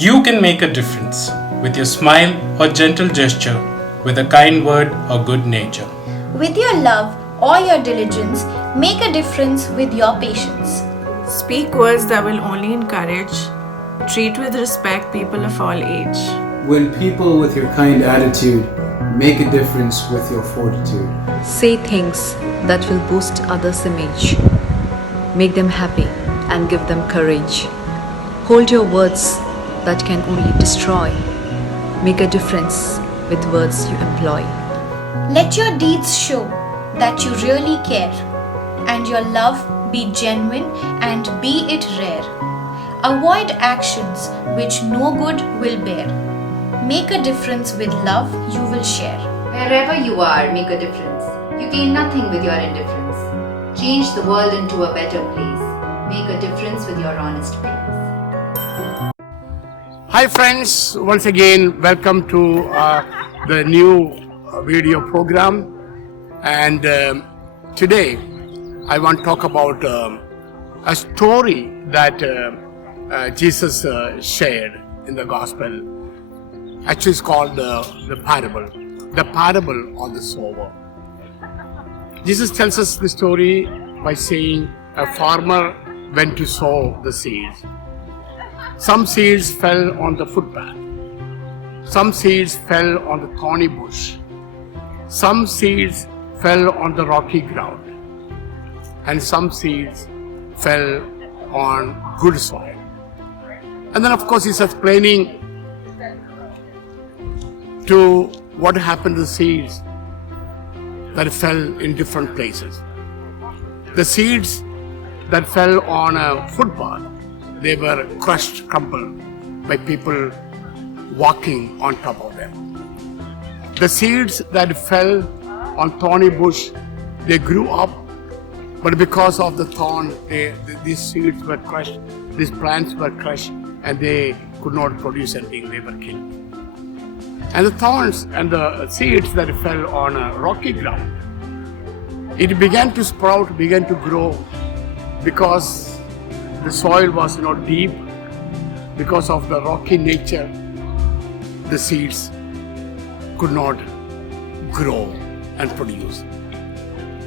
You can make a difference with your smile or gentle gesture, with a kind word or good nature. With your love or your diligence, make a difference with your patience. Speak words that will only encourage. Treat with respect people of all age. Win people with your kind attitude. Make a difference with your fortitude. Say things that will boost others' image. Make them happy and give them courage. Hold your words that can only destroy. Make a difference with words you employ. Let your deeds show that you really care, and your love be genuine and be it rare. Avoid actions which no good will bear. Make a difference with love you will share. Wherever you are, make a difference. You gain nothing with your indifference. Change the world into a better place. Make a difference with your honest face. Hi friends, once again welcome to the new video program, and today I want to talk about a story that Jesus shared in the gospel. Actually it's called the parable of the sower. Jesus tells us the story by saying a farmer went to sow the seeds. Some seeds fell on the footpath. Some seeds fell on the thorny bush. Some seeds fell on the rocky ground. And some seeds fell on good soil. And then of course he's explaining to what happened to the seeds that fell in different places. The seeds that fell on a footpath, they were crushed, crumpled by people walking on top of them. The seeds that fell on thorny bush, they grew up, but because of the thorn, these seeds were crushed, these plants were crushed, and they could not produce anything, they were killed. And the thorns and the seeds that fell on a rocky ground, it began to sprout, began to grow, because the soil was deep. Because of the rocky nature, the seeds could not grow and produce.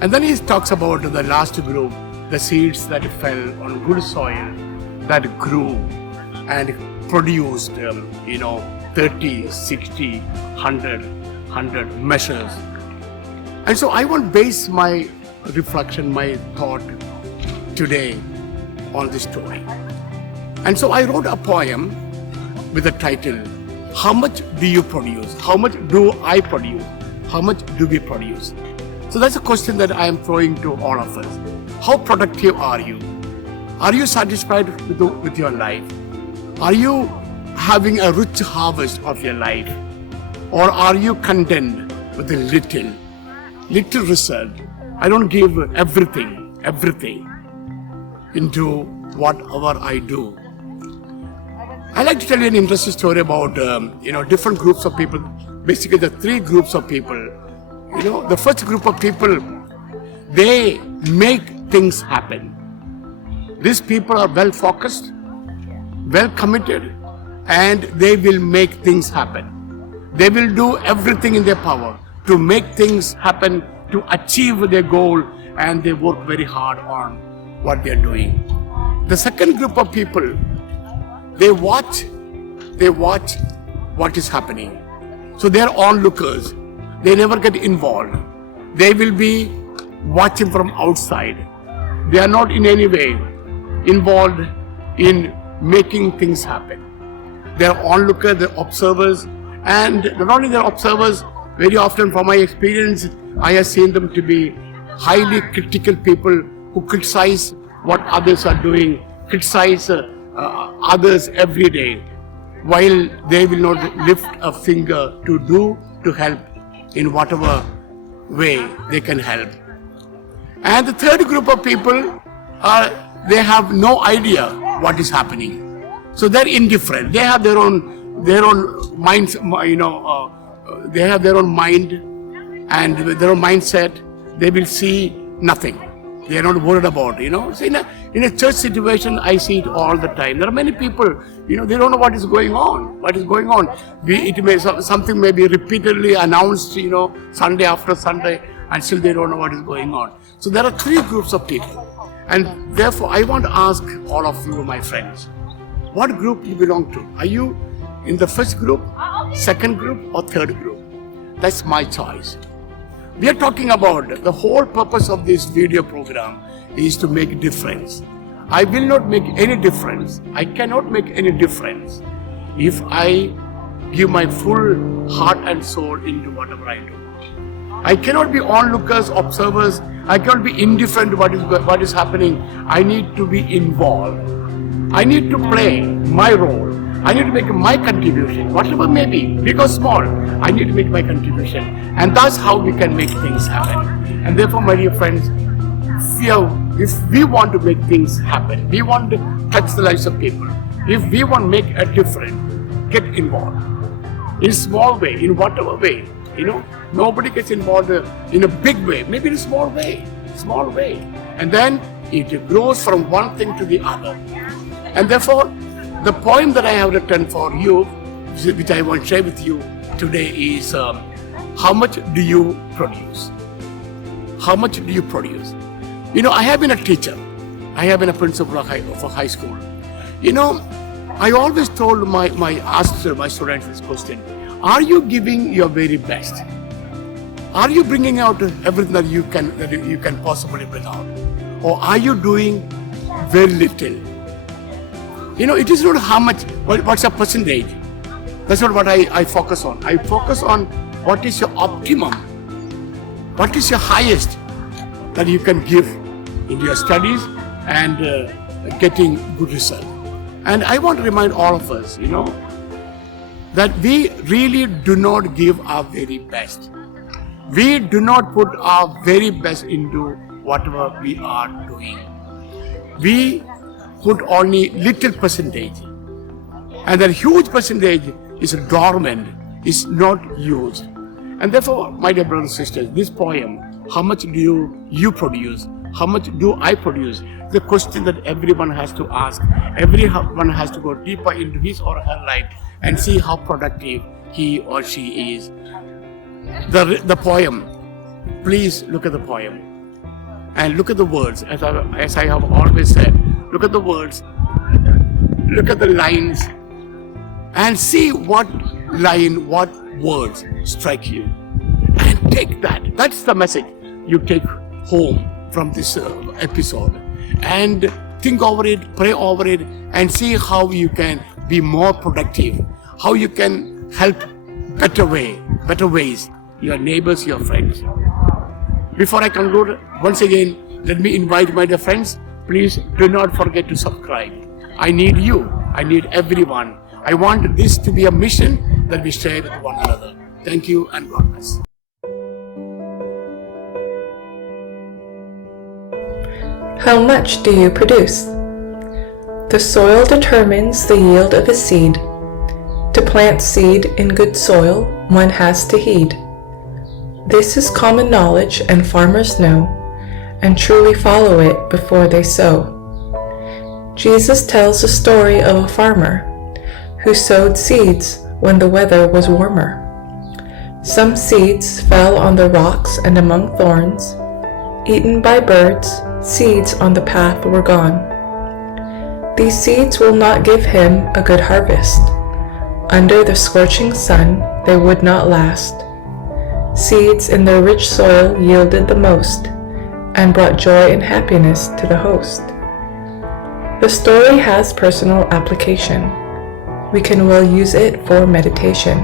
And then he talks about the last group, the seeds that fell on good soil, that grew and produced 30, 60, 100 measures. And so I want to base my reflection, my thought today on this story. And so I wrote a poem with the title, How much do you produce? How much do I produce? How much do we produce? So that's a question that I am throwing to all of us. How productive are you? Are you satisfied with your life? Are you having a rich harvest of your life? Or are you content with a little result? I don't give everything into whatever I do. I like to tell you an interesting story about different groups of people. Basically, the three groups of people. The first group of people, they make things happen. These people are well focused, well committed, and they will make things happen. They will do everything in their power to make things happen, to achieve their goal, and they work very hard on what they are doing. The second group of people, they watch what is happening. So they are onlookers. They never get involved. They will be watching from outside. They are not in any way involved in making things happen. They are onlookers, they are observers, and not only they are observers, very often from my experience, I have seen them to be highly critical people who criticize what others are doing, criticize others every day, while they will not lift a finger to help in whatever way they can help. And the third group of people they have no idea what is happening. So they're indifferent. They have their own minds, they have their own mind and with their own mindset. They will see nothing. They are not worried about, So in a church situation, I see it all the time. There are many people, they don't know what is going on. Something may be repeatedly announced, Sunday after Sunday, and still they don't know what is going on. So there are three groups of people. And therefore, I want to ask all of you, my friends, what group you belong to? Are you in the first group, second group, or third group? That's my choice. We are talking about the whole purpose of this video program is to make a difference. I will not make any difference. I cannot make any difference if I give my full heart and soul into whatever I do. I cannot be onlookers, observers. I cannot be indifferent to what is happening. I need to be involved. I need to play my role. I need to make my contribution, whatever may be, big or small. I need to make my contribution. And that's how we can make things happen. And therefore, my dear friends, if we want to make things happen, we want to touch the lives of people, if we want to make a difference, get involved. In a small way, in whatever way. Nobody gets involved in a big way, maybe in a small way. And then it grows from one thing to the other. And therefore, the poem that I have written for you, which I want to share with you today, is how much do you produce? How much do you produce? I have been a teacher. I have been a principal of high school. I always told my students this question: are you giving your very best? Are you bringing out everything that you can possibly bring out, or are you doing very little? It is not how much, what's your percentage. That's not what I focus on. I focus on what is your optimum, what is your highest that you can give in your studies and getting good result. And I want to remind all of us, that we really do not give our very best. We do not put our very best into whatever we are doing. We put only little percentage, and that huge percentage is dormant, is not used. And therefore, my dear brothers and sisters, this poem, how much do you produce? How much do I produce? The question that everyone has to ask. Everyone has to go deeper into his or her life and see how productive he or she is. The poem, please look at the poem and look at the words, as I have always said. Look at the words, look at the lines, and see what line, what words strike you. And take that. That's the message you take home from this episode. And think over it, pray over it, and see how you can be more productive, how you can help better ways, your neighbors, your friends. Before I conclude, once again, let me invite my dear friends, please do not forget to subscribe. I need you. I need everyone. I want this to be a mission that we share with one another. Thank you and God bless. How much do you produce? The soil determines the yield of a seed. To plant seed in good soil, one has to heed. This is common knowledge, and farmers know, and truly follow it before they sow. Jesus tells the story of a farmer who sowed seeds when the weather was warmer. Some seeds fell on the rocks and among thorns. Eaten by birds, seeds on the path were gone. These seeds will not give him a good harvest. Under the scorching sun, they would not last. Seeds in the rich soil yielded the most, and brought joy and happiness to the host. The story has personal application. We can well use it for meditation.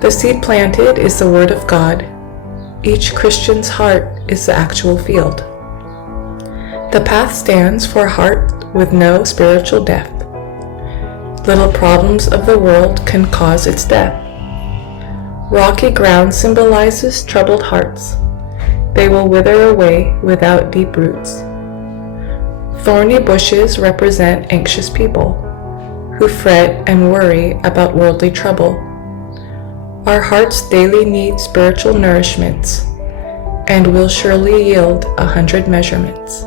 The seed planted is the Word of God. Each Christian's heart is the actual field. The path stands for a heart with no spiritual depth. Little problems of the world can cause its death. Rocky ground symbolizes troubled hearts. They will wither away without deep roots. Thorny bushes represent anxious people who fret and worry about worldly trouble. Our hearts daily need spiritual nourishments. and will surely yield 100 measurements.